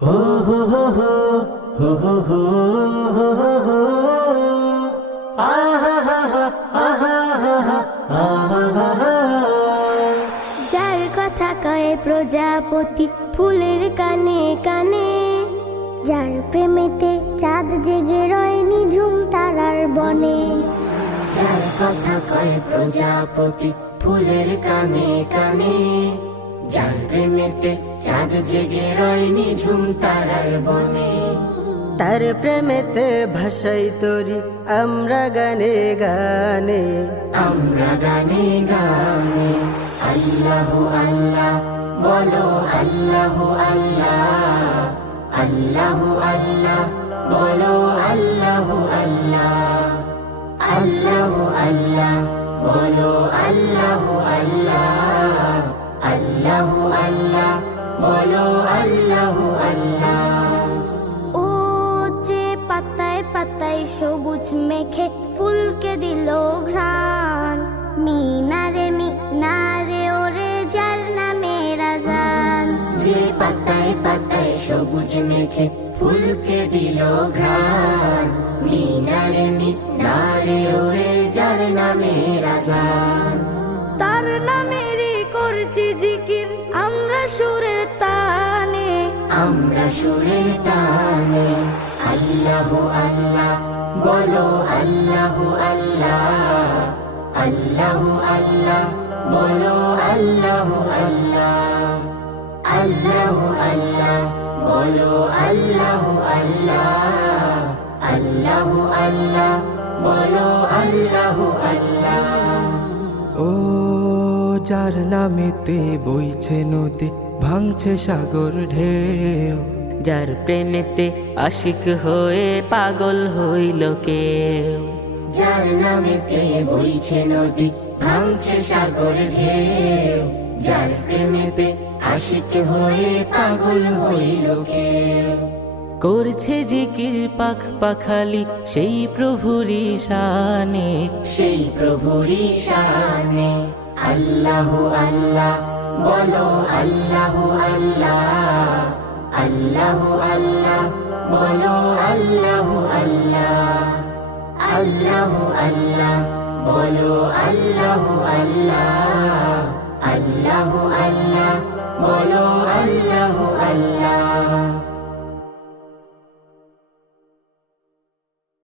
হো হো হো হো হো হো হো হো হো হো আহা হা হা আহা হা হা আহা হা হা। যার কথা কয় প্রজাপতি ফুলের কানে কানে, যার প্রেমেতে চাঁদ জেগে রয় নিঝুম তারার বনে। যার কথা কয় প্রজাপতি ফুলের কানে কানে, যার প্রেমেতে চাঁদ জেগে রয় নিঝুম তারার বনে। তার প্রেমেতে ভাষাই তরি আমরা গানে গানে, আমরা গানে গানে আল্লাহু আল্লাহ বলো, আল্লাহু আল্লাহ আল্লাহু আল্লাহ বলো, আল্লাহু আল্লাহ আল্লাহু আল্লাহ বলো, আল্লাহু আল্লাহ আল্লাহু আল্লাহ বলো, আল্লাহু আল্লাহ। ও যে পাতায় পাতায় সবুজ মেখে ফুলকে দিল ঘ্রাণ, মিনারে মিনারে ওরে যার নামে রাজান। যে পাতায় পাতায় সবুজ মেখে ফুলকে দিল ঘ্রাণ, মিনারে মিনারে ওরে যার নামে রাজান। তার নামেরই করছি জিকির আমরা সুরের তানে, আমরা সুরের তানে আল্লাহু আল্লাহ বলো, আল্লাহু আল্লাহ আল্লাহু আল্লাহ বলো, আল্লাহু আল্লাহ আল্লাহু আল্লাহ বলো, আল্লাহু আল্লাহ আল্লাহু আল্লাহ বলো, আল্লাহু আল্লাহ। ও যার নামেতে বইছে নদী ভাঙছে সাগর ঢেউ, যার প্রেমেতে আশিক হয়ে পাগল হইল কেউ। যার নামেতে বইছে নদী ভাঙছে সাগর ঢেউ, যার প্রেমেতে আশিক হয়ে পাগল হইল কেউ। করছে জিকির পাখ পাখালি সেই প্রভুরই শানে, সেই প্রভুরই শানে আল্লাহু আল্লাহ বলো, আল্লাহু আল্লাহ আল্লাহু আল্লাহ বলো, আল্লাহু আল্লাহ আল্লাহু আল্লাহ বলো, আল্লাহু আল্লাহ আল্লাহু আল্লাহ বলো, আল্লাহু আল্লাহ।